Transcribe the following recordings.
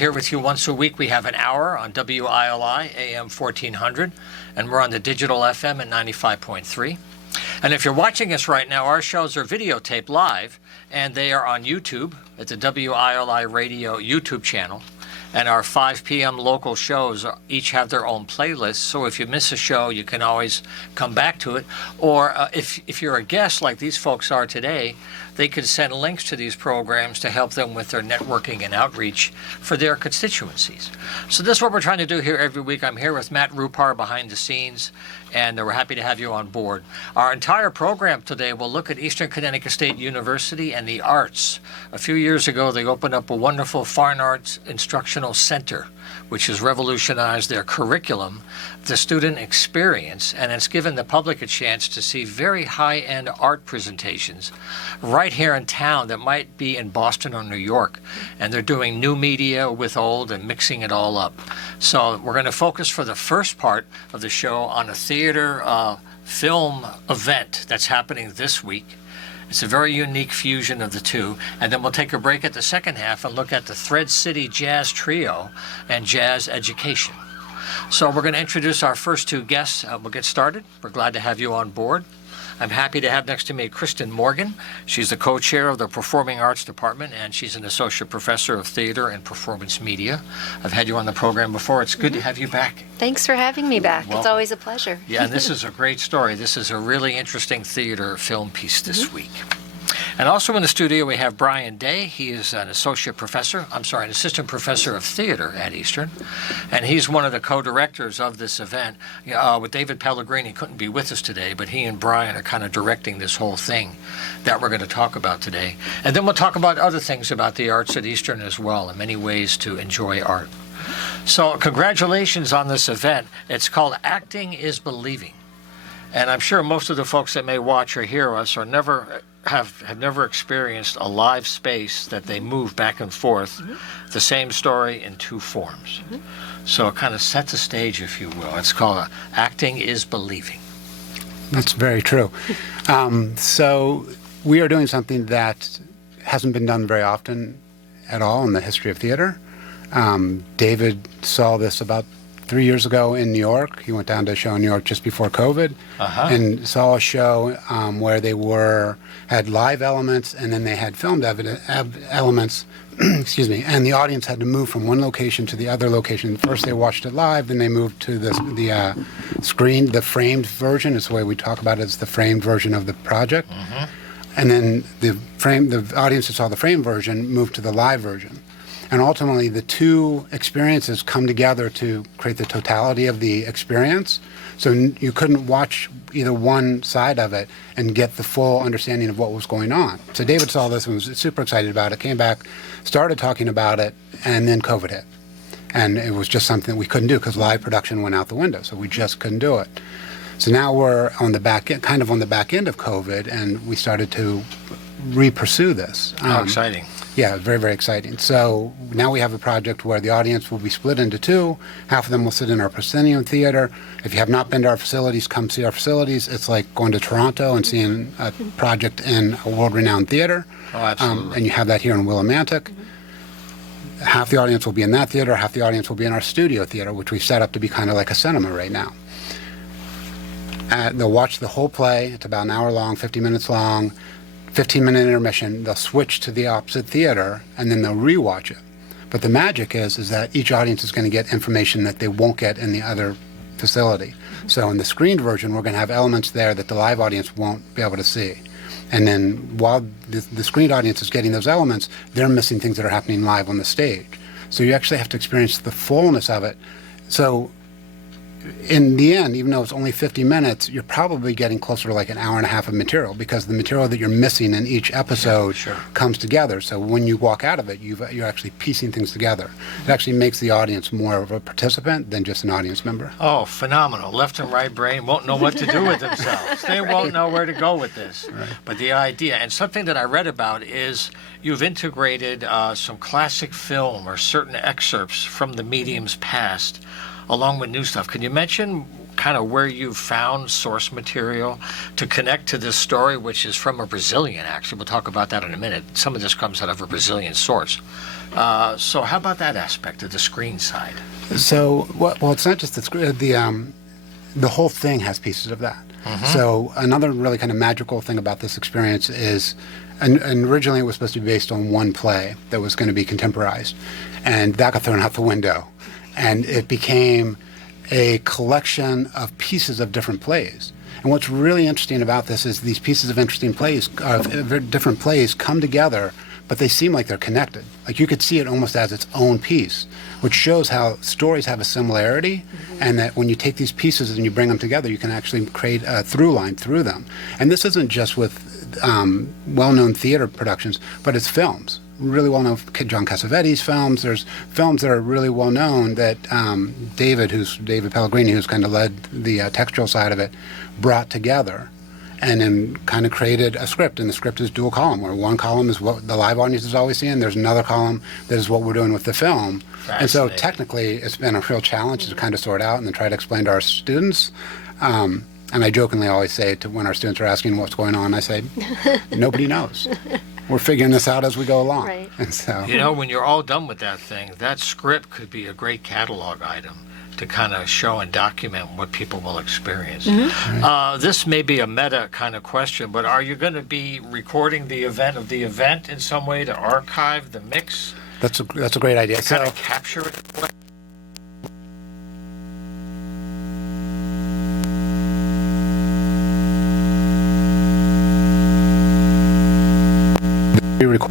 Here with you once a week. We have an hour on WILI AM 1400, and we're on the digital FM at 95.3. And if you're watching us right now, our shows are videotaped live, and they are on YouTube at the WILI Radio YouTube channel. And our 5 p.m. local shows each have their own playlists, so if you miss a show, you can always come back to it. Or if you're a guest like these folks are today, they can send links to these programs to help them with their networking and outreach for their constituencies. So this is what we're trying to do here every week. I'm here with Matt Rupar behind the scenes, and we're happy to have you on board. Our entire program today will look at Eastern Connecticut State University and the arts. A few years ago, they opened up a wonderful fine arts instructional center, which has revolutionized their curriculum, the student experience, and it's given the public a chance to see very high-end art presentations right here in town that might be in Boston or New York. And they're doing new media with old and mixing it all up. So we're going to focus for the first part of the show on a theater film event that's happening this week. It's a very unique fusion of the two. And then we'll take a break at the second half and look at the Thread City Jazz Trio and Jazz Education. So we're going to introduce our first two guests. We'll get started. We're glad to have you on board. I'm happy to have next to me Kristen Morgan. She's the co-chair of the Performing Arts Department, and she's an associate professor of theater and performance media. I've had you on the program before. It's good to have you back. Thanks for having me back. Welcome. It's always a pleasure. Yeah, and this is a great story. This is a really interesting theater film piece this week. And also in the studio we have Brian Day. He is an assistant professor of theater at Eastern, and he's one of the co-directors of this event. With David Pellegrini couldn't be with us today, but he and Brian are kind of directing this whole thing that we're going to talk about today. And then we'll talk about other things about the arts at Eastern as well, and many ways to enjoy art. So congratulations on this event. It's called Acting is Believing. And I'm sure most of the folks that may watch or hear us are have never experienced a live space that they move back and forth, the same story in two forms. So it kind of sets the stage, if you will. It's called Acting is Believing. That's very true. So we are doing something that hasn't been done very often at all in the history of theater. David saw this about 3 years ago in New York. He went down to a show in New York just before COVID and saw a show where they had live elements and then they had filmed elements, excuse me, and the audience had to move from one location to the other location. First they watched it live, then they moved to the screen, the framed version is the way we talk about it, it's the framed version of the project. And then the audience that saw the framed version moved to the live version. And ultimately, the two experiences come together to create the totality of the experience. So you couldn't watch either one side of it and get the full understanding of what was going on. So David saw this and was super excited about it, came back, started talking about it, and then COVID hit. And it was just something we couldn't do because live production went out the window, so we just couldn't do it. So now we're on the back end, kind of on the back end of COVID, and we started to re-pursue this. How exciting. Yeah, very, very exciting. So now we have a project where the audience will be split into two. Half of them will sit in our proscenium theater. If you have not been to our facilities, come see our facilities. It's like going to Toronto and seeing a project in a world-renowned theater. Oh, absolutely. And you have that here in Willimantic. Half the audience will be in that theater. Half the audience will be in our studio theater, which we've set up to be kind of like a cinema right now. They'll watch the whole play. It's about an hour long, 50 minutes long. 15-minute intermission, they'll switch to the opposite theater, and then they'll rewatch it. But the magic is that each audience is going to get information that they won't get in the other facility. So in the screened version, we're going to have elements there that the live audience won't be able to see. And then while the screened audience is getting those elements, they're missing things that are happening live on the stage. So you actually have to experience the fullness of it. So in the end, even though it's only 50 minutes, you're probably getting closer to like an hour and a half of material because the material that you're missing in each episode comes together. So when you walk out of it, you're actually piecing things together. It actually makes the audience more of a participant than just an audience member. Oh, phenomenal. Left and right brain won't know what to do with themselves. They won't know where to go with this. But the idea, and something that I read about is you've integrated some classic film or certain excerpts from the medium's past along with new stuff. Can you mention kind of where you found source material to connect to this story, which is from a Brazilian, actually. We'll talk about that in a minute. Some of this comes out of a Brazilian source. So how about that aspect of the screen side? So, well, it's not just the whole thing has pieces of that. So another really kind of magical thing about this experience is, and originally it was supposed to be based on one play that was going to be contemporized, and that got thrown out the window, and it became a collection of pieces of different plays. And what's really interesting about this is these pieces of interesting plays, different plays, come together, but they seem like they're connected. Like you could see it almost as its own piece, which shows how stories have a similarity, and that when you take these pieces and you bring them together, you can actually create a through line through them. And this isn't just with well-known theater productions, but it's films. Really well-known John Cassavetes films. There's films that are really well-known that David Pellegrini, who's kind of led the textual side of it, brought together and then kind of created a script. And the script is dual column, where one column is what the live audience is always seeing. There's another column that is what we're doing with the film. And so technically, it's been a real challenge to kind of sort out and then try to explain to our students. And I jokingly always say to when our students are asking what's going on, I say, nobody knows. We're figuring this out as we go along. Right. And so, You know, when you're all done with that thing, that script could be a great catalog item to kind of show and document what people will experience. This may be a meta kind of question, but are you going to be recording the event in some way to archive the mix? that's a great idea. To kind of capture it? We record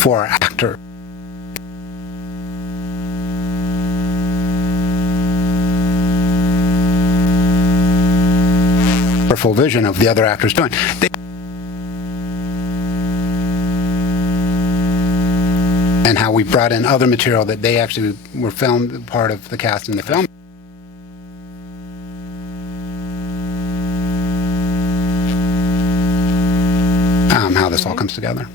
for actor. Full vision of the other actors doing. And how we brought in other material that they actually were filmed, part of the cast in the film. How this all comes together.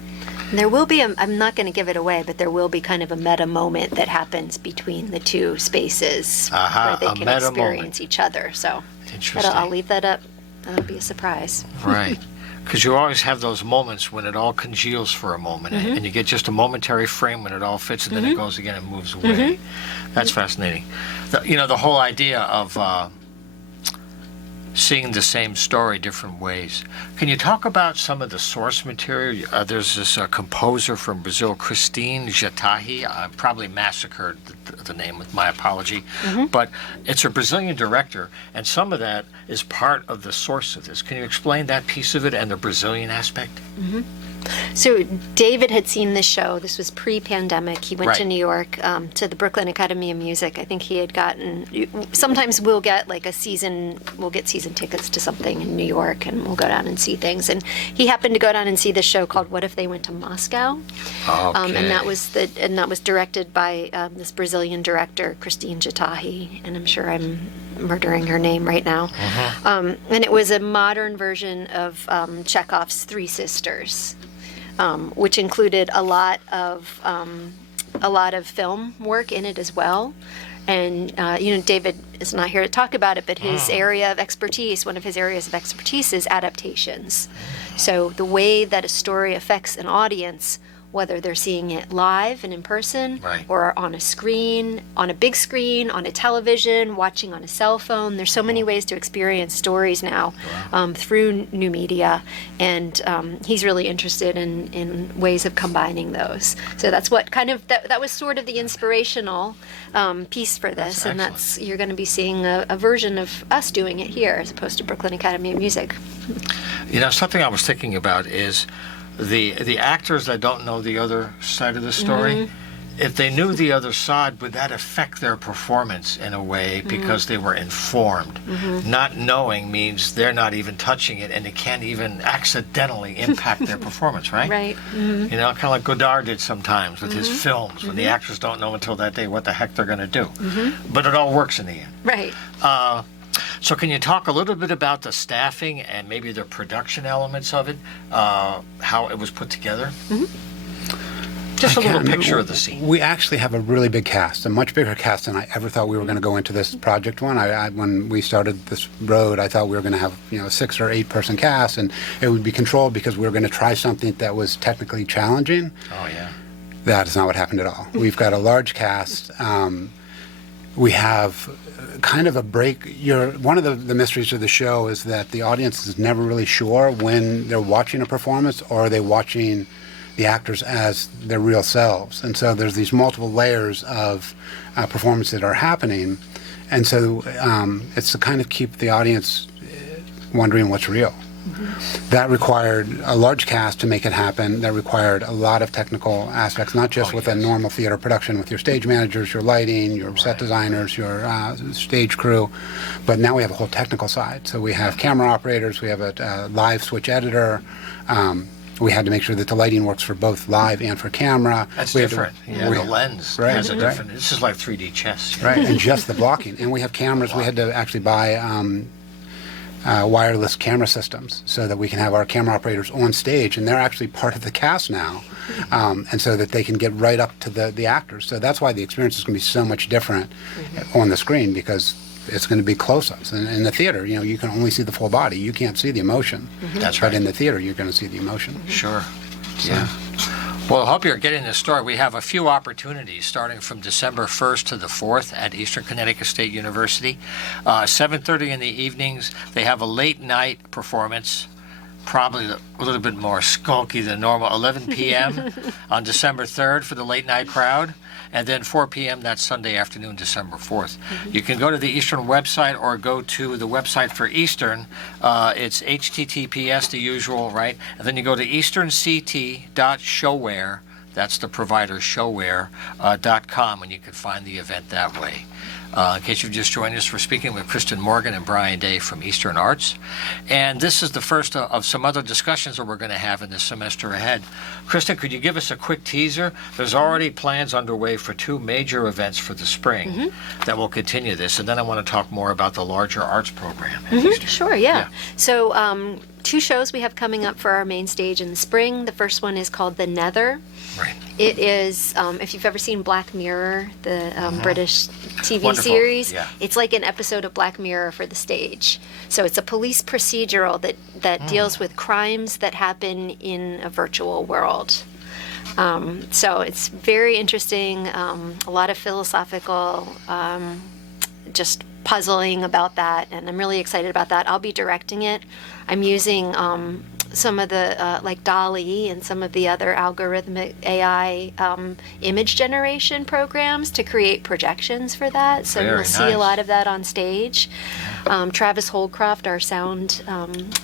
And there will be, I'm not going to give it away, but there will be kind of a meta moment that happens between the two spaces where they can experience each other. So Interesting. I'll leave that up. That'll be a surprise. Right. Because you always have those moments when it all congeals for a moment, and you get just a momentary frame when it all fits, and then it goes again and moves away. That's fascinating. The whole idea of seeing the same story different ways. Can you talk about some of the source material? There's this composer from Brazil, Christine Jatahi. I probably massacred the name with my apology. But it's a Brazilian director, and some of that is part of the source of this. Can you explain that piece of it and the Brazilian aspect? So David had seen this show. This was pre-pandemic. He went to Right. New York to the Brooklyn Academy of Music. I think he had gotten. Sometimes we'll get like season tickets to something in New York, and we'll go down and see things. And he happened to go down and see this show called "What If They Went to Moscow?" Okay. And that was directed by this Brazilian director, Christine Jatahi, and I'm sure I'm murdering her name right now. And it was a modern version of Chekhov's Three Sisters. Which included a lot of film work in it as well. And David is not here to talk about it, but his area of expertise, one of his areas of expertise, is adaptations. So the way that a story affects an audience, whether they're seeing it live and in person, Right. or on a screen, on a big screen, on a television, watching on a cell phone. There's so many ways to experience stories now through new media, and he's really interested in ways of combining those. So that's what kind of, that was sort of the inspirational piece for this, and you're going to be seeing a version of us doing it here as opposed to Brooklyn Academy of Music. Something I was thinking about is the actors that don't know the other side of the story, if they knew the other side, would that affect their performance in a way because they were informed? Not knowing means they're not even touching it, and it can't even accidentally impact their performance, right? Right. Kind of like Godard did sometimes with his films, when the actors don't know until that day what the heck they're going to do. But it all works in the end. Right. So can you talk a little bit about the staffing and maybe the production elements of it, how it was put together? Just a I little can't- picture of the scene. We actually have a really big cast, a much bigger cast than I ever thought we were going to go into this project one. When we started this road, I thought we were going to have a 6 or 8 person cast, and it would be controlled because we were going to try something that was technically challenging. Oh, yeah. That is not what happened at all. We've got a large cast. We have kind of a break. One of the mysteries of the show is that the audience is never really sure when they're watching a performance or are they watching the actors as their real selves. And so there's these multiple layers of performance that are happening. And so it's to kind of keep the audience wondering what's real. That required a large cast to make it happen. That required a lot of technical aspects, not just with a normal theater production with your stage managers, your lighting, your set designers, your stage crew, but now we have a whole technical side. So we have camera operators, we have a live switch editor. We had to make sure that the lighting works for both live and for camera. That's We had to- different. Yeah, we- the lens Right, has a right. different. This is like 3D chess. you know? Right, and just the blocking. And we have cameras. We had to actually buy wireless camera systems so that we can have our camera operators on stage, and they're actually part of the cast now, and so that they can get right up to the actors. So that's why the experience is going to be so much different on the screen, because it's going to be close-ups. And in the theater, you can only see the full body. You can't see the emotion. That's But right. in the theater, you're going to see the emotion. Sure. Yeah. Well, I hope you're getting this started. We have a few opportunities starting from December 1st to the 4th at Eastern Connecticut State University. 7:30 in the evenings, they have a late night performance, probably a little bit more skulky than normal, 11 p.m. on December 3rd for the late night crowd. And then 4 p.m. that Sunday afternoon, December 4th. You can go to the Eastern website or go to the website for Eastern. It's HTTPS, the usual, right? And then you go to easternct.showware. That's the provider, showware.com, and you can find the event that way. In case you've just joined us, we're speaking with Kristen Morgan and Brian Day from Eastern Arts. And this is the first of some other discussions that we're going to have in this semester ahead. Kristen, could you give us a quick teaser? There's already plans underway for 2 major events for the spring that will continue this. And then I want to talk more about the larger arts program. at Eastern. Sure, yeah. So 2 shows we have coming up for our main stage in the spring. The first one is called The Nether. Right. It is, if you've ever seen Black Mirror, the British TV Wonderful, series, yeah. it's like an episode of Black Mirror for the stage. So it's a police procedural that deals with crimes that happen in a virtual world. So it's very interesting, a lot of philosophical, just puzzling about that, and I'm really excited about that. I'll be directing it. I'm using some of the like DALL-E and some of the other algorithmic AI image generation programs to create projections for that. So Very you'll see nice. a lot of that on stage. Travis Holdcroft, our sound,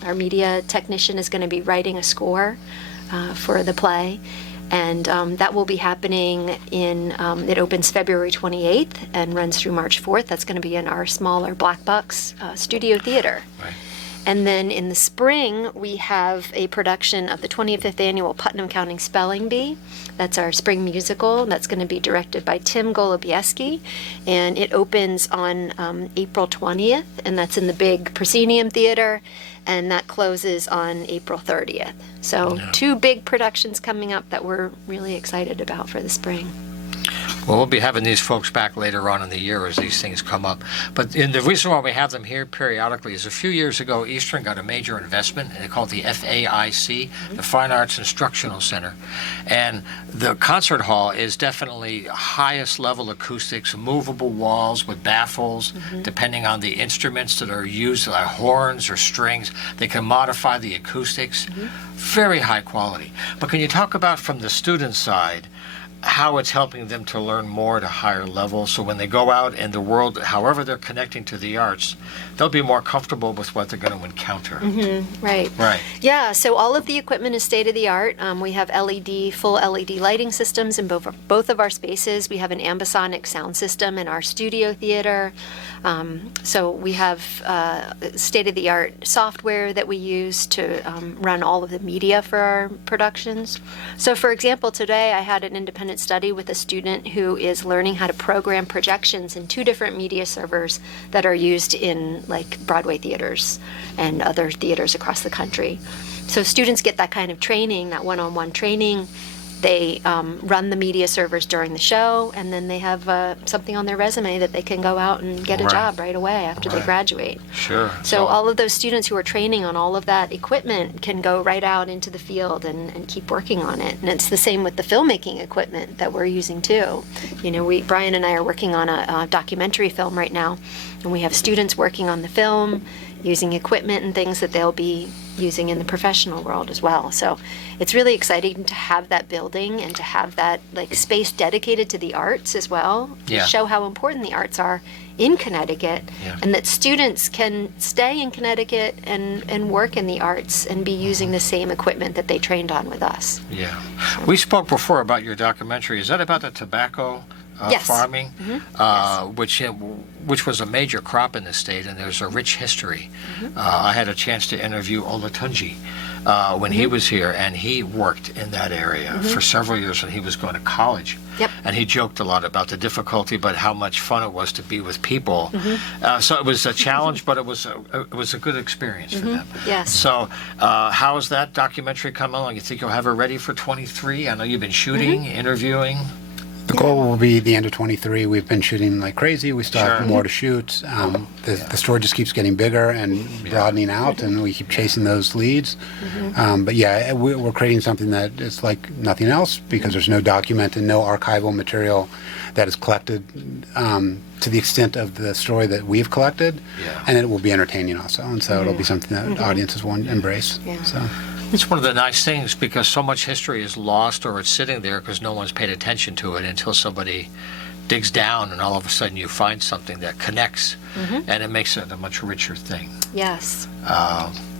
our media technician, is going to be writing a score for the play. And that will be happening it opens February 28th and runs through March 4th. That's going to be in our smaller Black Box studio theater. Right. And then in the spring, we have a production of the 25th annual Putnam County Spelling Bee. That's our spring musical. That's going to be directed by Tim Golubieski. And it opens on April 20th, and that's in the big Proscenium Theater. And that closes on April 30th. So 2 big productions coming up that we're really excited about for the spring. Well, we'll be having these folks back later on in the year as these things come up. But the reason why we have them here periodically is a few years ago, Eastern got a major investment, and they called the FAIC, the Fine Arts Instructional Center. And the concert hall is definitely highest level acoustics, movable walls with baffles, depending on the instruments that are used, like horns or strings. They can modify the acoustics. Very high quality. But can you talk about, from the student side, how it's helping them to learn more at a higher level, so when they go out in the world, however they're connecting to the arts, they'll be more comfortable with what they're going to encounter. Right. Right. Yeah, so all of the equipment is state of the art. We have full LED lighting systems in both of our spaces. We have an ambisonic sound system in our studio theater. So we have state of the art software that we use to run all of the media for our productions. So for example, today I had an independent study with a student who is learning how to program projections in 2 different media servers that are used in like Broadway theaters and other theaters across the country. So students get that kind of training, that one-on-one training, They run the media servers during the show, and then they have something on their resume that they can go out and get a Right. job right away after they Right. graduate. Sure. So all of those students who are training on all of that equipment can go right out into the field and keep working on it. And it's the same with the filmmaking equipment that we're using too. You know, Brian and I are working on a documentary film right now, and we have students working on the film, using equipment and things that they'll be using in the professional world as well. So it's really exciting to have that building and to have that like space dedicated to the arts as well, Yeah. to show how important the arts are in Connecticut, Yeah. and that students can stay in Connecticut and work in the arts and be using the same equipment that they trained on with us. Yeah. We spoke before about your documentary. Is that about the tobacco Yes. farming, which was a major crop in the state, and there's a rich history. I had a chance to interview Olatunji when he was here, and he worked in that area for several years when he was going to college. Yep. And he joked a lot about the difficulty, but how much fun it was to be with people. So it was a challenge, but it was a good experience for them. Yes. So how is that documentary coming along? You think you'll have it ready for 23? I know you've been shooting, interviewing. The goal will be the end of 23. We've been shooting like crazy. We still Sure. have more to shoot. The story just keeps getting bigger and broadening out, and we keep chasing those leads. But yeah, we're creating something that is like nothing else because there's no document and no archival material that is collected to the extent of the story that we've collected. Yeah. And it will be entertaining also, and so it'll be something that audiences will embrace. Yeah. So. It's one of the nice things because so much history is lost or it's sitting there because no one's paid attention to it until somebody digs down and all of a sudden you find something that connects and it makes it a much richer thing. Yes.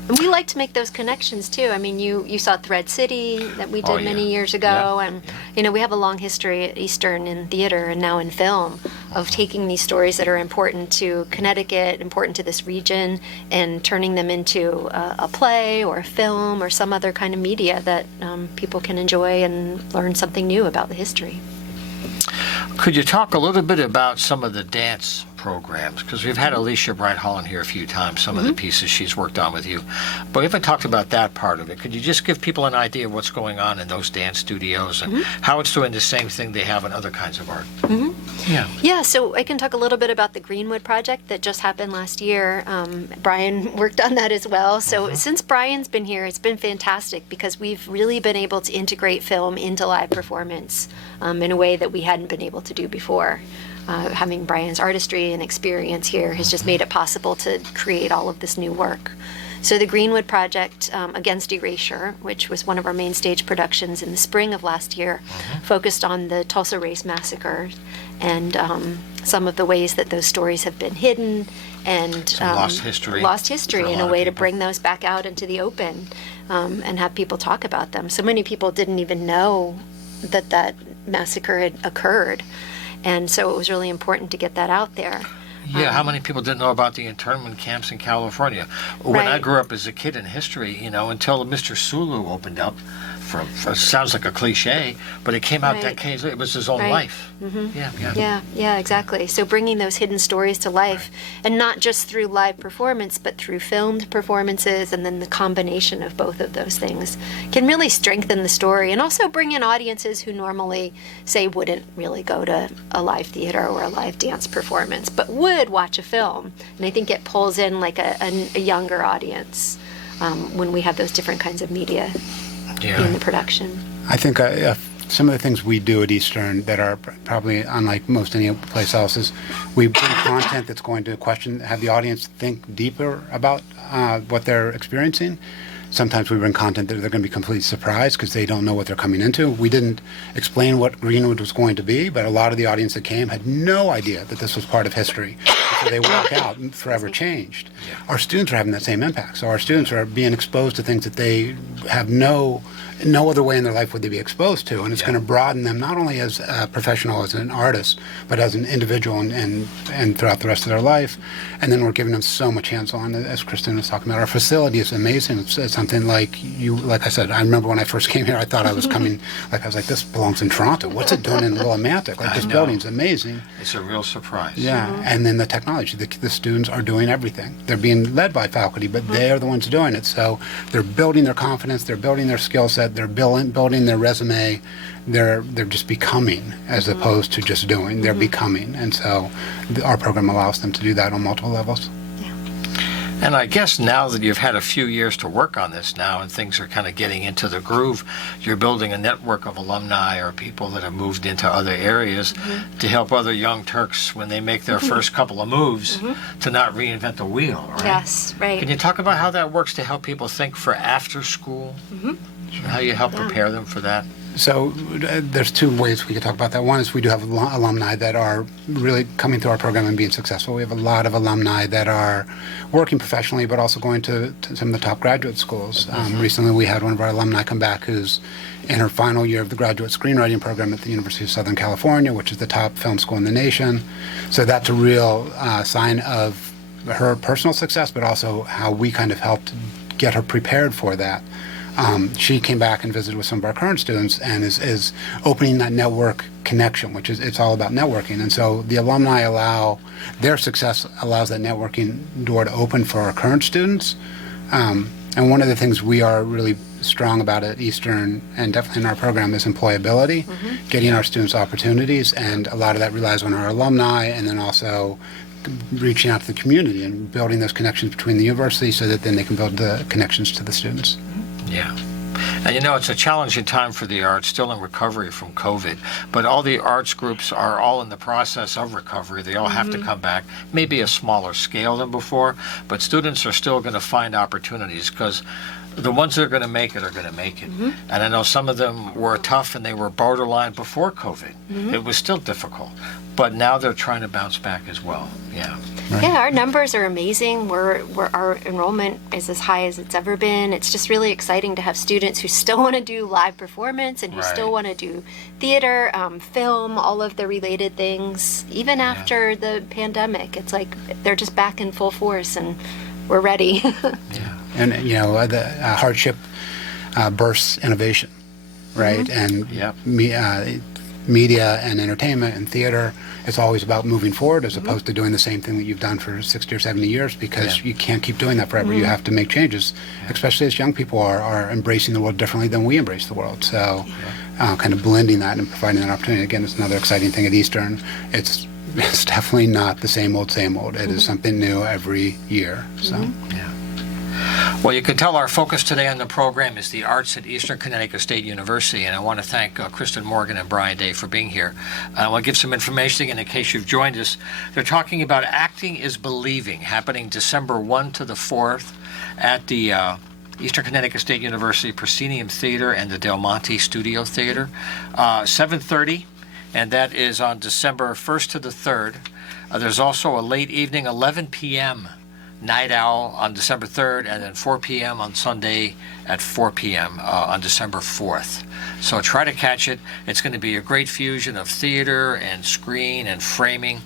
And we like to make those connections too. I mean, you saw Thread City that we did Oh, yeah. many years ago, Yeah. and you know we have a long history at Eastern in theater and now in film of taking these stories that are important to Connecticut, important to this region, and turning them into a play or a film or some other kind of media that people can enjoy and learn something new about the history. Could you talk a little bit about some of the dance programs? Because we've had Alicia Bright Holland here a few times, some of the pieces she's worked on with you. But we haven't talked about that part of it. Could you just give people an idea of what's going on in those dance studios and how it's doing the same thing they have in other kinds of art? Yeah. Yeah, so I can talk a little bit about the Greenwood project that just happened last year. Brian worked on that as well. So since Brian's been here, it's been fantastic because we've really been able to integrate film into live performance in a way that we hadn't been able to do before. Having Brian's artistry and experience here has just made it possible to create all of this new work. So the Greenwood Project Against Erasure, which was one of our main stage productions in the spring of last year, focused on the Tulsa Race Massacre and some of the ways that those stories have been hidden and Some lost history for a in lot a of way to people. bring those back out into the open and have people talk about them. So many people didn't even know that that massacre had occurred. And so it was really important to get that out there. Yeah, how many people didn't know about the internment camps in California? When I Right. grew up as a kid in history, until Mr. Sulu opened up, for sounds like a cliche, but it came out Right. decades later. It was his own Right. life. Yeah, exactly. So bringing those hidden stories to life, and not just through live performance, but through filmed performances, and then the combination of both of those things can really strengthen the story, and also bring in audiences who normally, say, wouldn't really go to a live theater or a live dance performance, but would watch a film. And I think it pulls in like a younger audience when we have those different kinds of media in the production. I think some of the things we do at Eastern that are probably unlike most any place else is we bring content that's going to have the audience think deeper about what they're experiencing. Sometimes we bring content that they're going to be completely surprised because they don't know what they're coming into. We didn't explain what Greenwood was going to be, but a lot of the audience that came had no idea that this was part of history. So they walk out and forever changed. Our students are having that same impact. So our students are being exposed to things that they have no other way in their life would they be exposed to, and it's going to broaden them not only as a professional, as an artist, but as an individual and throughout the rest of their life. And then we're giving them so much hands-on, as Kristen was talking about. Our facility is amazing. It's something like I said, I remember when I first came here, I thought I was coming, I was like, this belongs in Toronto. What's it doing in Willimantic? Like, this building's amazing. It's a real surprise. Yeah, and then the technology. The students are doing everything. They're being led by faculty, but they are the ones doing it. So they're building their confidence, they're building their skill set, that they're building their resume. They're just becoming as opposed to just doing. They're becoming, and so our program allows them to do that on multiple levels. And I guess now that you've had a few years to work on this now and things are kind of getting into the groove, you're building a network of alumni or people that have moved into other areas to help other young Turks when they make their first couple of moves to not reinvent the wheel, right? Yes, right. Can you talk about how that works to help people think for after school? How you help prepare them for that? So there's two ways we could talk about that. One is we do have alumni that are really coming through our program and being successful. We have a lot of alumni that are working professionally, but also going to some of the top graduate schools. Recently, we had one of our alumni come back who's in her final year of the graduate screenwriting program at the University of Southern California, which is the top film school in the nation. So that's a real sign of her personal success, but also how we kind of helped get her prepared for that. She came back and visited with some of our current students and is opening that network connection, which is, it's all about networking. And so the alumni their success allows that networking door to open for our current students. And one of the things we are really strong about at Eastern, and definitely in our program, is employability, getting our students opportunities, and a lot of that relies on our alumni, and then also reaching out to the community and building those connections between the university so that then they can build the connections to the students. Yeah. And it's a challenging time for the arts, still in recovery from COVID, but all the arts groups are all in the process of recovery. They all have to come back, maybe a smaller scale than before, but students are still going to find opportunities because the ones that are going to make it are going to make it. And I know some of them were tough and they were borderline before COVID. It was still difficult, but now they're trying to bounce back as well. Yeah. Right. Yeah, our numbers are amazing. Our enrollment is as high as it's ever been. It's just really exciting to have students who still want to do live performance and who still want to do theater, film, all of the related things. Even after the pandemic, it's like they're just back in full force and we're ready. And the hardship bursts innovation, right? And media and entertainment and theater, it's always about moving forward as opposed to doing the same thing that you've done for 60 or 70 years, because you can't keep doing that forever. You have to make changes, especially as young people are embracing the world differently than we embrace the world. So kind of blending that and providing that opportunity, again, is another exciting thing at Eastern. It's definitely not the same old, same old. It is something new every year. So. Well, you can tell our focus today on the program is the arts at Eastern Connecticut State University, and I want to thank Kristen Morgan and Brian Day for being here. I want to give some information in case you've joined us. They're talking about Acting is Believing, happening December 1 to the 4th at the Eastern Connecticut State University Proscenium Theater and the Del Monte Studio Theater, 7:30, and that is on December 1st to the 3rd. There's also a late evening, 11 p.m. Night Owl on December 3rd, and then 4 p.m. on Sunday at 4 p.m. On December 4th. So try to catch it. It's going to be a great fusion of theater and screen and framing,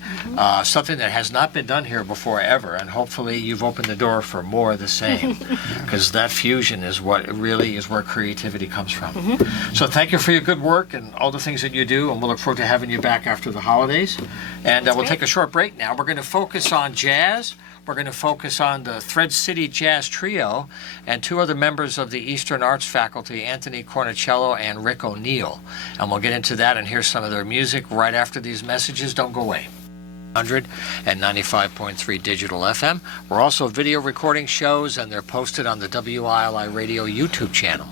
something that has not been done here before ever, and hopefully you've opened the door for more of the same, because that fusion is what really is where creativity comes from. So thank you for your good work and all the things that you do, and we'll look forward to having you back after the holidays. And we'll take a short break now. We're going to focus on jazz. We're going to focus on the Thread City Jazz Trio and two other members of the Eastern Arts faculty, Anthony Cornicello and Rick O'Neill. And we'll get into that and hear some of their music right after these messages. Don't go away. 100 and 95.3 digital FM. We're also video recording shows, and they're posted on the WILI Radio YouTube channel.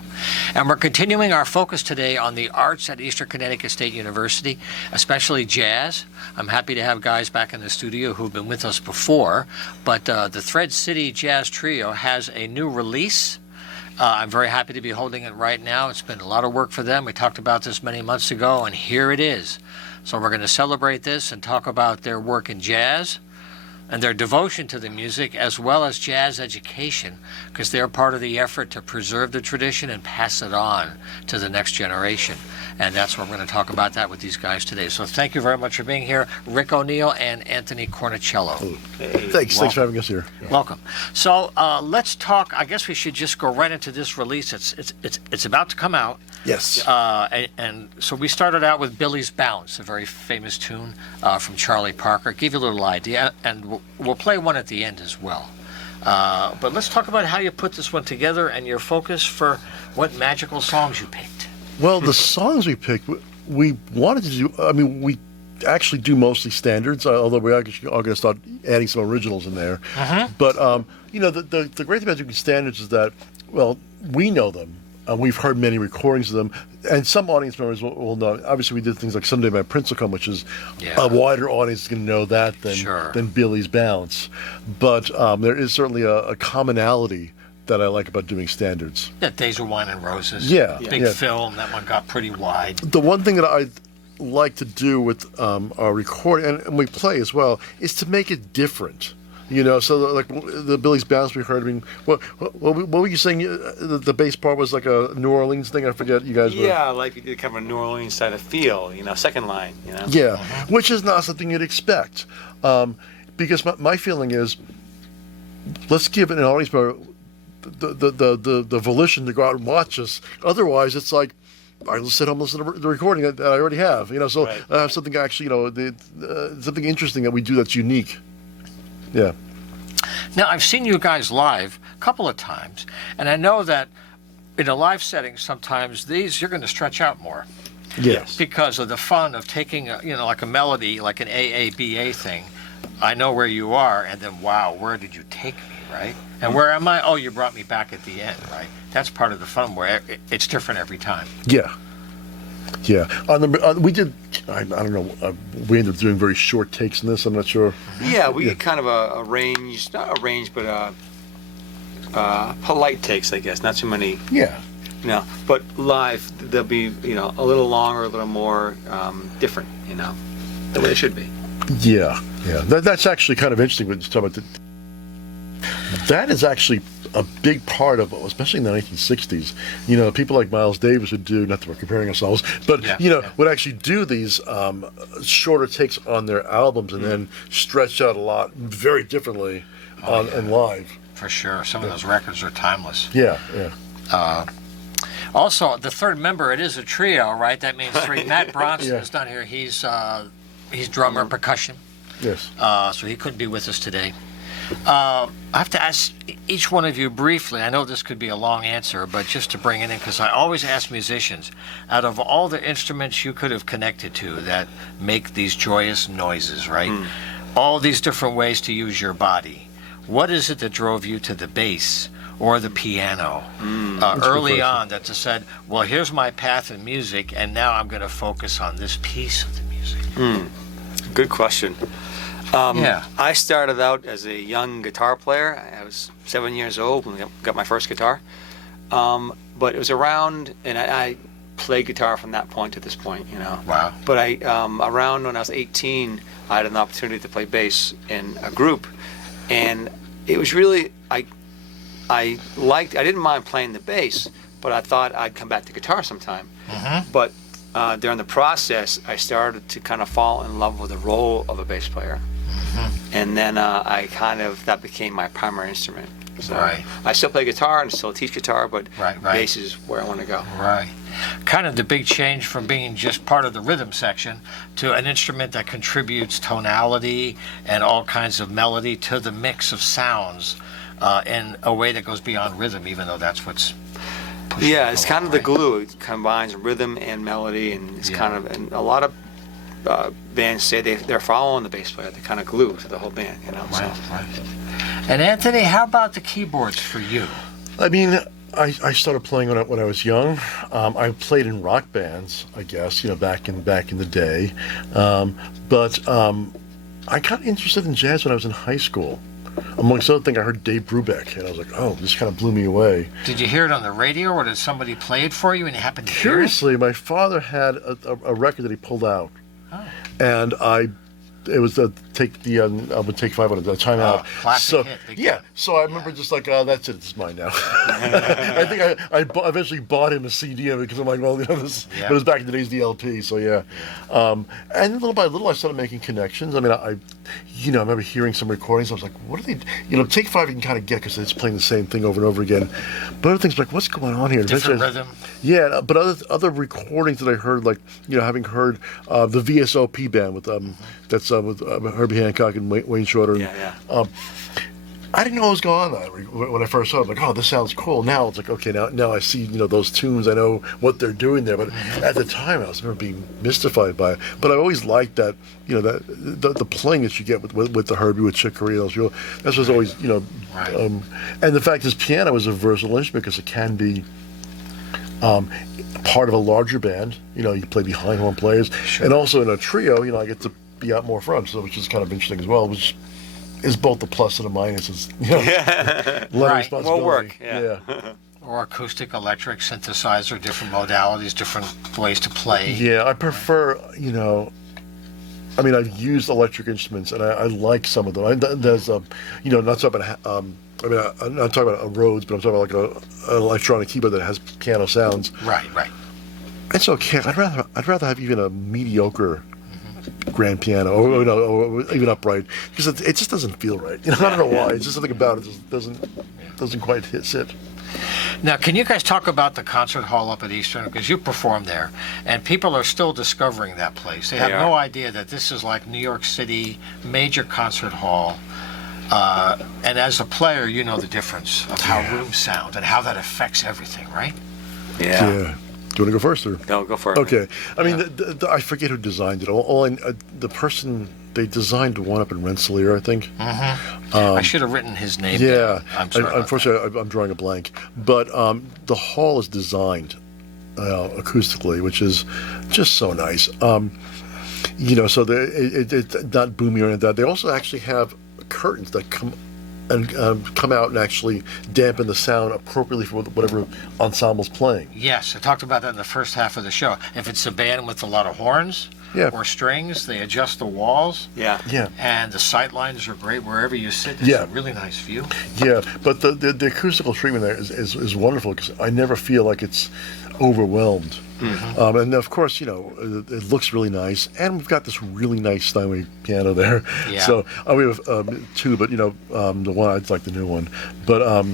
And we're continuing our focus today on the arts at Eastern Connecticut State University, especially jazz. I'm happy to have guys back in the studio who've been with us before, but the Thread City Jazz Trio has a new release. I'm very happy to be holding it right now. It's been a lot of work for them. We talked about this many months ago, and here it is. So we're going to celebrate this and talk about their work in jazz and their devotion to the music, as well as jazz education, because they're part of the effort to preserve the tradition and pass it on to the next generation. And that's what we're going to talk about that with these guys today. So thank you very much for being here, Rick O'Neill and Anthony Cornicello. Hey, thanks for having us here. Welcome. So let's talk. I guess we should just go right into this release. It's about to come out. Yes. And so we started out with Billy's Bounce, a very famous tune from Charlie Parker. Give you a little idea, and we'll play one at the end as well. But let's talk about how you put this one together and your focus for what magical songs you picked. Well, the songs we picked, we wanted to do. I mean, we actually do mostly standards, although we actually are going to start adding some originals in there. But the great thing about doing standards is that, well, we know them. We've heard many recordings of them, and some audience members will know. Obviously, we did things like "Someday My Prince Will Come," which is a wider audience is going to know that than Billy's Bounce. But there is certainly a commonality that I like about doing standards. Yeah, Days of Wine and Roses. Big film. That one got pretty wide. The one thing that I like to do with our recording, and we play as well, is to make it different. So like the Billy's Bounce we heard. I mean, what were you saying? The bass part was like a New Orleans thing. I forget. You guys. Yeah, like you did kind of a New Orleans side of feel. Second line. Yeah, which is not something you'd expect, because my feeling is, let's give an audience member the volition to go out and watch us. Otherwise, it's like, all right, let's sit home and listen to the recording that I already have. So right. I have something actually, something interesting that we do that's unique. Yeah. Now, I've seen you guys live a couple of times, and I know that in a live setting, sometimes you're going to stretch out more. Yes. Because of the fun of taking, like a melody, like an AABA thing. I know where you are, and then, wow, where did you take me, right? And where am I? Oh, you brought me back at the end, right? That's part of the fun, where it's different every time. Yeah. Yeah. We did, I don't know, we ended up doing very short takes in this, I'm not sure. Yeah, we kind of arranged, not arranged, but polite takes, I guess. Not too many. Yeah. But live, they'll be, a little longer, a little more different, the way it should be. Yeah. Yeah. That's actually kind of interesting when you talk about that is actually a big part of, especially in the 1960s, people like Miles Davis would do, not that we're comparing ourselves, but, would actually do these shorter takes on their albums and then stretch out a lot very differently and live. For sure. Some of those records are timeless. Yeah, yeah. Also, the third member, it is a trio, right? That means three. Matt Bronson is down here. He's drummer and percussion. Yes. So he couldn't be with us today. I have to ask each one of you briefly, I know this could be a long answer, but just to bring it in, because I always ask musicians, out of all the instruments you could have connected to that make these joyous noises, right? All these different ways to use your body, what is it that drove you to the bass or the piano early on that just said, well, here's my path in music, and now I'm going to focus on this piece of the music? Good question. I started out as a young guitar player. I was 7 years old when I got my first guitar. But it was around, and I played guitar from that point to this point, Wow. But around when I was 18, I had an opportunity to play bass in a group. And it was really, I didn't mind playing the bass, but I thought I'd come back to guitar sometime. But during the process, I started to kind of fall in love with the role of a bass player. And then that became my primary instrument. So I still play guitar and still teach guitar, but bass is where I want to go. Right. Kind of the big change from being just part of the rhythm section to an instrument that contributes tonality and all kinds of melody to the mix of sounds in a way that goes beyond rhythm, even though that's what's pushing Yeah, it's kind of the glue. It combines rhythm and melody, and it's kind of, and a lot of bands say they're following the bass player. They're kind of glue to the whole band, Right. And Anthony, how about the keyboards for you? I mean, I started playing when I was young. I played in rock bands, I guess, back in the day. But I got interested in jazz when I was in high school. Amongst other things, I heard Dave Brubeck, and I was like, oh, this kind of blew me away. Did you hear it on the radio, or did somebody play it for you and you happened to hear it? Curiously, my father had a record that he pulled out. And it was Take 5 on a Time Out. Classic hit. Yeah, so I remember just like, oh, that's it, it's mine now. I think I eventually bought him a CD of it because I'm like, well, this, but it was back in the days of the LP, so yeah. And little by little, I started making connections. I mean, I remember hearing some recordings. I was like, what are they? Take 5 you can kind of get because it's playing the same thing over and over again. But other things like, what's going on here? Different rhythm. Yeah, but other recordings that I heard, like having heard the VSOP band with that's with Herbie Hancock and Wayne Shorter. I didn't know what was going on when I first saw it. I'm like, oh, this sounds cool. Now it's like, okay, now I see, those tunes. I know what they're doing there. But at the time, I was never being mystified by it. But I always liked that, that the playing that you get with the Herbie, with Chick Corea. That was always, Right. and the fact is, piano is a versatile instrument because it can be part of a larger band. You play behind horn players. Sure. And also in a trio, I get to be out more front, so which is kind of interesting as well, which is both the plus and the minuses. A lot of Right. responsibility. More work, yeah. Or acoustic, electric, synthesizer, different modalities, different ways to play. Yeah, I prefer, I've used electric instruments, and I like some of them. There's, not talking about, I'm not talking about a Rhodes, but I'm talking about like an electronic keyboard that has piano sounds. Right. It's okay. I'd rather have even a mediocre grand piano, or even upright, because it just doesn't feel right. I don't know why. It's just something about it just doesn't quite sit. Now, can you guys talk about the concert hall up at Eastern? Because you performed there, and people are still discovering that place. They have no idea that this is like New York City major concert hall. And as a player, you know the difference of how rooms sound and how that affects everything, right? Yeah. Do you want to go first, or? No, go for it. Okay. I mean, I forget who designed it. The person they designed one up in Rensselaer, I think. I should have written his name. Yeah. down. I'm sorry. about Unfortunately, I'm drawing a blank. But the hall is designed acoustically, which is just so nice. So it's not boomy or anything like that. They also actually have curtains that come out and actually dampen the sound appropriately for whatever ensemble's playing. Yes, I talked about that in the first half of the show. If it's a band with a lot of horns or strings, they adjust the walls. Yeah. And the sight lines are great wherever you sit. It's a really nice view. Yeah, but the acoustical treatment there is wonderful because I never feel like it's overwhelmed. And of course, it looks really nice, and we've got this really nice Steinway piano there. Yeah. So we have two, but the one I'd like the new one. But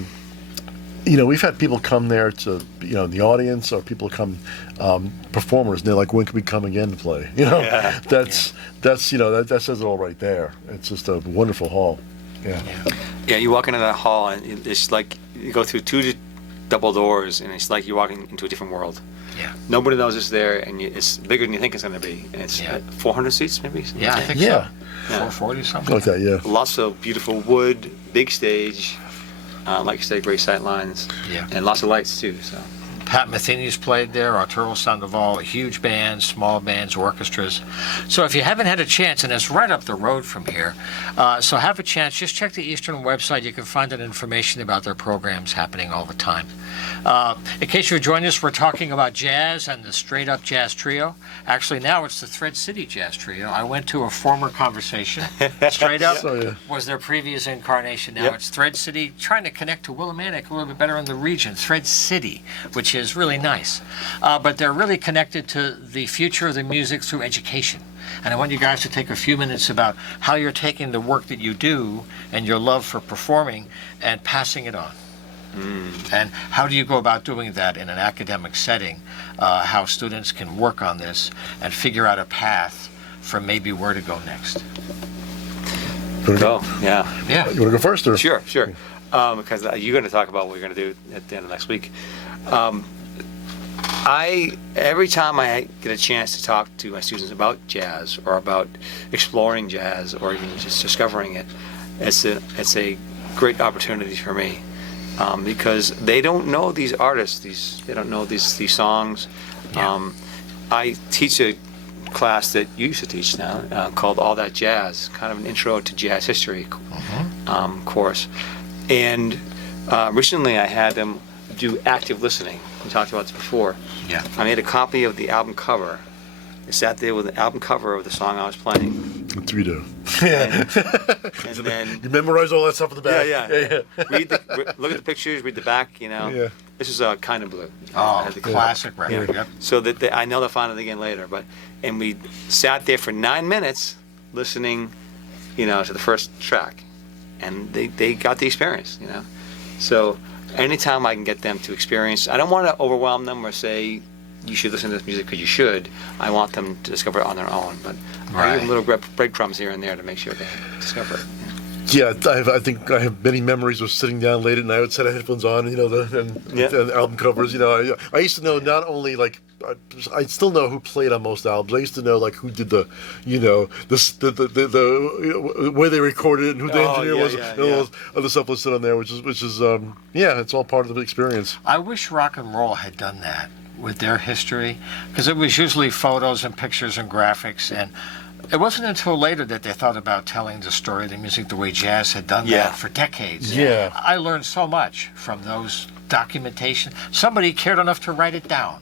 we've had people come there to in the audience, or people come performers, and they're like, "When can we come again to play?" That says it all right there. It's just a wonderful hall. Yeah, you walk into that hall, and it's like you go through two double doors, and it's like you're walking into a different world. Yeah. Nobody knows it's there, and it's bigger than you think it's going to be. And it's 400 seats, maybe? Yeah, I think Yeah. so. 440 something. Like that, yeah. Lots of beautiful wood, big stage, like you said, great sight lines, and lots of lights, too. So Pat Metheny's played there, Arturo Sandoval, huge bands, small bands, orchestras. So if you haven't had a chance, and it's right up the road from here, so have a chance, just check the Eastern website. You can find out information about their programs happening all the time. In case you're joining us, we're talking about jazz and the Straight Up Jazz Trio. Actually, now it's the Thread City Jazz Trio. I went to a former conversation. Straight Up was their previous incarnation. Now it's Thread City, trying to connect to Willimantic a little bit better in the region. Thread City, which is really nice. But they're really connected to the future of the music through education. And I want you guys to take a few minutes about how you're taking the work that you do and your love for performing and passing it on. And how do you go about doing that in an academic setting? How students can work on this and figure out a path for maybe where to go next. go, yeah. You want to go first, or? Sure. Because you're going to talk about what you're going to do at the end of next week. Every time I get a chance to talk to my students about jazz or about exploring jazz or even just discovering it, it's a great opportunity for me because they don't know these artists, they don't know these songs. I teach a class that you used to teach now called All That Jazz, kind of an intro to jazz history course. And recently I had them do active listening. We talked about this before. Yeah. I made a copy of the album cover. I sat there with the album cover of the song I was playing. That's what we do. And then You memorize all that stuff in the back. look at the pictures, read the back. Yeah. This is Kind of Blue. Oh, the classic record. Yep. So that I know they'll find it again later. And we sat there for 9 minutes listening, to the first track, and they got the experience. So anytime I can get them to experience, I don't want to overwhelm them or say you should listen to this music because you should. I want them to discover it on their own. But I give them little breadcrumbs here and there to make sure they discover it. Yeah, I think I have many memories of sitting down late at night with set of headphones on, and album covers. I used to know not only like I still know who played on most albums. I used to know like who did the way they recorded it and who the engineer was. All other stuff listed on there, which is it's all part of the experience. I wish rock and roll had done that with their history, because it was usually photos and pictures and graphics, and it wasn't until later that they thought about telling the story of the music the way jazz had done that for decades. Yeah. I learned so much from those documentation. Somebody cared enough to write it down.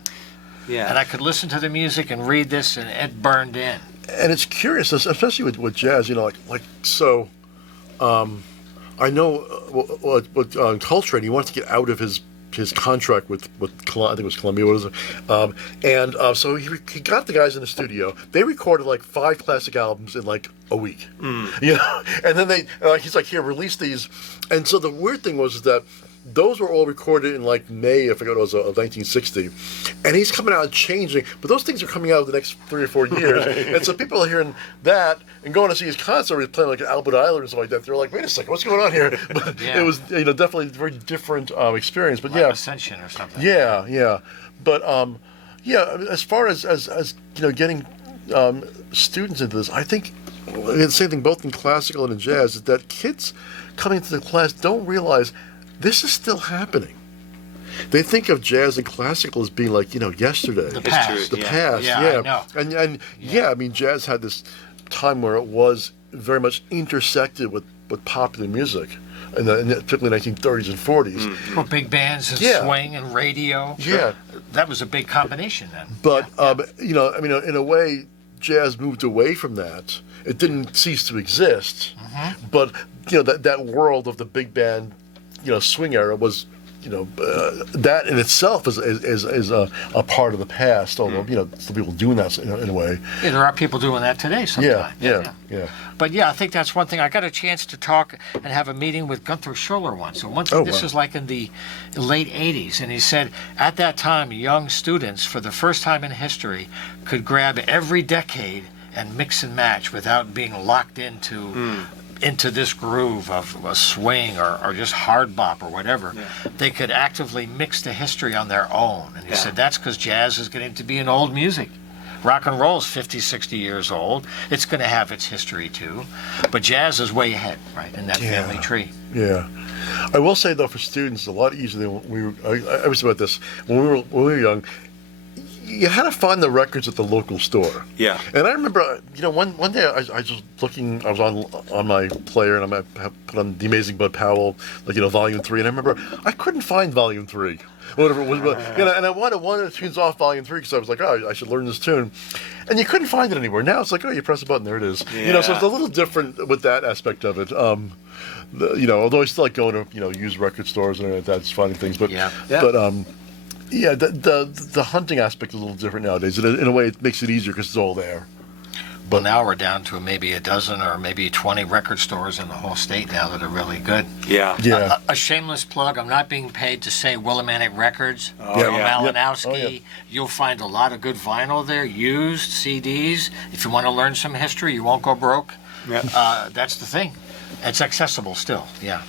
Yeah. And I could listen to the music and read this, and it burned in. And it's curious, especially with jazz, so I know what Coltrane, he wanted to get out of his contract with I think it was Columbia, what is it? So he got the guys in the studio. They recorded like 5 classic albums in like a week, and then he's like, here, release these. And so the weird thing was that those were all recorded in like May, I forget what it was, of 1960, and he's coming out and changing. But those things are coming out in the next 3 or 4 years, and so people are hearing that and going to see his concert. He's playing like an Albert Island or something like that. They're like, wait a second, what's going on here? But it was definitely a very different experience. But like Ascension or something. Yeah. But as far as getting students into this, I think the same thing both in classical and in jazz is that kids coming into the class don't realize this is still happening. They think of jazz and classical as being like, yesterday. The past. The past, I know. And I mean, jazz had this time where it was very much intersected with popular music, particularly 1930s and 40s. Well, big bands and swing and radio. Yeah. That was a big combination then. But, in a way, jazz moved away from that. It didn't cease to exist, but, that world of the big band, swing era was, that in itself is a part of the past. Although some people doing that in a way. Yeah, there are people doing that today sometimes. Yeah. But I think that's one thing. I got a chance to talk and have a meeting with Gunther Schuller once. And this is like in the late 80s, and he said at that time young students, for the first time in history, could grab every decade and mix and match without being locked into this groove of a swing or just hard bop or whatever. They could actively mix the history on their own. And he said that's because jazz is getting to be an old music. Rock and roll is 50, 60 years old. It's going to have its history too. But jazz is way ahead, right, in that family tree. Yeah. I will say, though, for students, it's a lot easier than when we were. I was about this. When we were young, you had to find the records at the local store. Yeah. And I remember, one day I was just looking. I was on my player, and I put on The Amazing Bud Powell, Volume 3. And I remember I couldn't find Volume 3, whatever it was. And I wanted one of the tunes off Volume 3 because I was like, oh, I should learn this tune. And you couldn't find it anywhere. Now it's like, oh, you press a button, there it is. Yeah. So it's a little different with that aspect of it. Although I still like going to used record stores and that's finding things, but the hunting aspect is a little different nowadays. In a way, it makes it easier because it's all there. But now we're down to maybe a dozen or maybe 20 record stores in the whole state now that are really good. Yeah. A shameless plug. I'm not being paid to say Willimantic Records. Malinowski. You'll find a lot of good vinyl there, used CDs. If you want to learn some history, you won't go broke. That's the thing. It's accessible still. Yeah.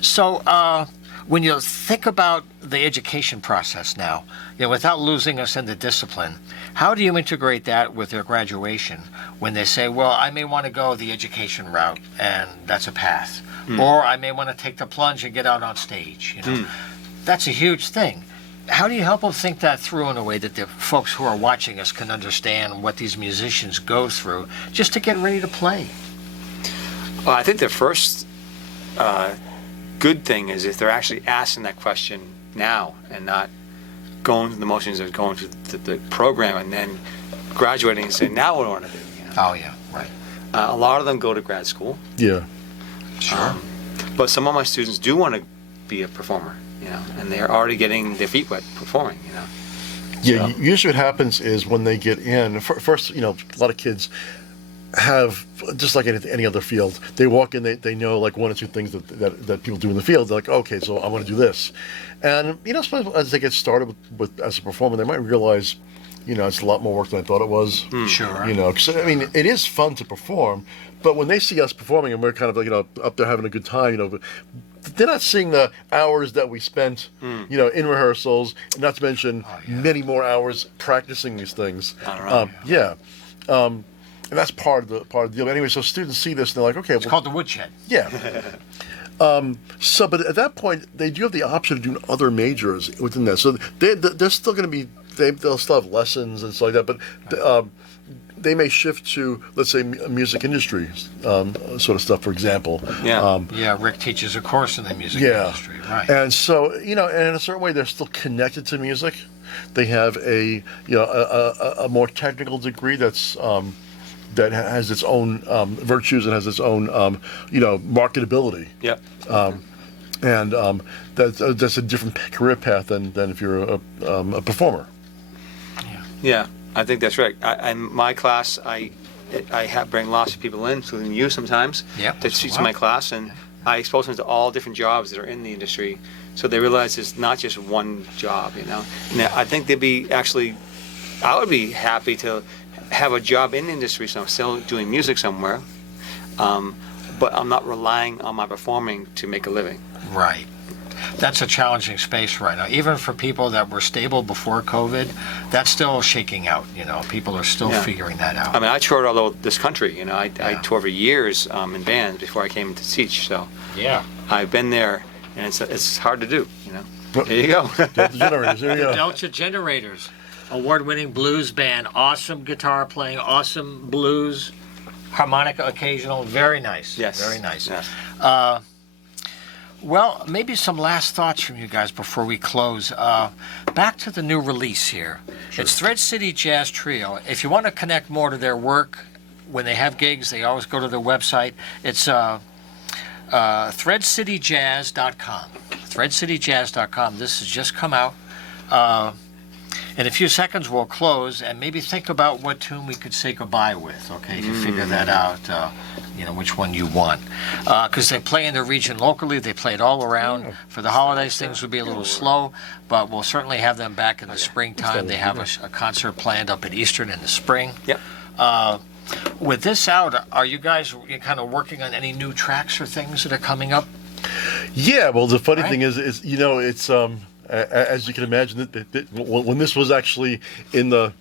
So when you think about the education process now, without losing us in the discipline, how do you integrate that with their graduation when they say, well, I may want to go the education route, and that's a path, or I may want to take the plunge and get out on stage? That's a huge thing. How do you help them think that through in a way that the folks who are watching us can understand what these musicians go through just to get ready to play? Well, I think the first good thing is if they're actually asking that question now and not going through the motions of going to the program and then graduating and saying, now what do I want to do? Oh, yeah, right. A lot of them go to grad school. Yeah. Sure. But some of my students do want to be a performer, and they're already getting their feet wet performing, Yeah, usually what happens is when they get in, first, a lot of kids, have, just like any other field, they walk in, they know like one or two things that people do in the field. They're like, okay, so I want to do this. And, especially as they get started with as a performer, they might realize, it's a lot more work than I thought it was. Sure. 'Cause, it is fun to perform, but when they see us performing and we're kind of like, up there having a good time, they're not seeing the hours that we spent, in rehearsals, not to mention many more hours practicing these things. And that's part of the deal. But anyway, so students see this and they're like, okay, It's called the woodshed. yeah. But at that point, they do have the option of doing other majors within that. So they're still going to be, they'll still have lessons and stuff like that. But they may shift to, let's say, music industry sort of stuff, for example. Yeah. Rick teaches a course in the music Yeah. industry, right? And so, and in a certain way, they're still connected to music. They have a more technical degree that has its own virtues and has its own, marketability. Yep. That's a different career path than if you're a performer. Yeah, I think that's right. In my class, I bring lots of people in, including you sometimes, to teach my class, and I expose them to all different jobs that are in the industry, so they realize it's not just one job, And I think I would be happy to have a job in the industry, so I'm still doing music somewhere, but I'm not relying on my performing to make a living. Right. That's a challenging space right now. Even for people that were stable before COVID, that's still shaking out. People are still figuring that out. I mean, I toured all over this country. I toured for years in bands before I came to teach. So I've been there, and it's hard to do. There you go. Delta Generators, there you go. Delta Generators, award-winning blues band, awesome guitar playing, awesome blues, harmonica occasional, very nice. Yes. Very nice. Yes. Well, maybe some last thoughts from you guys before we close. Back to the new release here. Sure. It's Thread City Jazz Trio. If you want to connect more to their work, when they have gigs, they always go to their website. It's threadcityjazz.com. Threadcityjazz.com. This has just come out. In a few seconds, we'll close and maybe think about what tune we could say goodbye with, okay, if you figure that out, which one you want. Because they play in the region locally, they play it all around. For the holidays, things will be a little slow, but we'll certainly have them back in the springtime. They have a concert planned up at Eastern in the spring. Yep. With this out, are you guys kind of working on any new tracks or things that are coming up? Yeah, well, the funny thing is, it's as you can imagine, when this was actually in the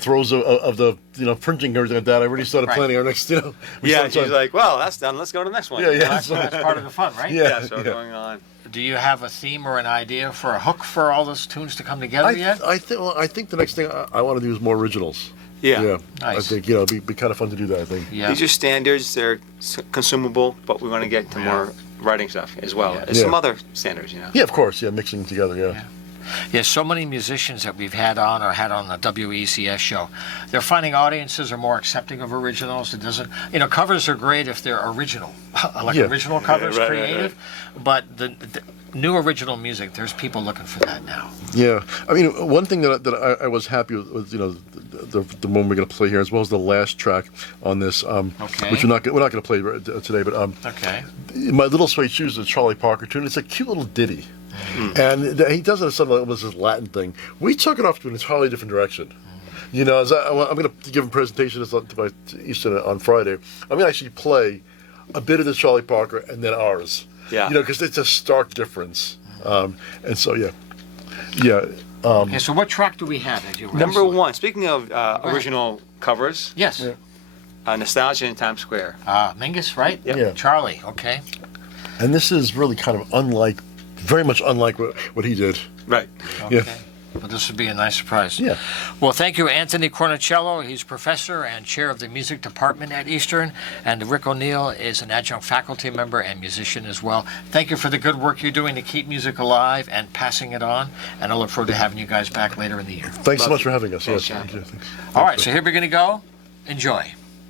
throes of the printing and everything like that, I already started planning our next. She's like, well, that's done. Let's go to the next one. Yeah. That's part of the fun, right? Yeah. So going on. Do you have a theme or an idea for a hook for all those tunes to come together yet? I think the next thing I want to do is more originals. Yeah. Nice. I think it'd be kind of fun to do that. I think. Yeah. These are standards. They're consumable, but we want to get to more writing stuff as well as some other standards. Yeah, of course. Yeah, mixing together. Yeah. Yeah, so many musicians that we've had on or had on the WECS show, they're finding audiences are more accepting of originals. It doesn't, covers are great if they're original, original covers, creative. But the new original music, there's people looking for that now. Yeah, I mean, one thing that I was happy with, the one we're going to play here, as well as the last track on this, which we're not going to play today, but My Little Suede Shoes is a Charlie Parker tune. It's a cute little ditty. And he does it as something that was his Latin thing. We took it off to an entirely different direction. I'm going to give a presentation to Eastern on Friday. I'm going to actually play a bit of the Charlie Parker and then ours. Yeah. Because it's a stark difference. And so, okay, so what track do we have? Number one, speaking of original covers. Yes. Yeah. Nostalgia in Times Square. Mingus, right? Yep. Yeah. Charlie, okay. And this is really kind of very much unlike what he did. Right. Okay. Yeah. But this would be a nice surprise. Yeah. Well, thank you, Anthony Cornicello. He's professor and chair of the music department at Eastern. And Rick O'Neill is an adjunct faculty member and musician as well. Thank you for the good work you're doing to keep music alive and passing it on. And I look forward to having you guys back later in the year. Thanks so much for having us. Thanks, yes. John. Thanks. All right, so here we're going to go. Enjoy.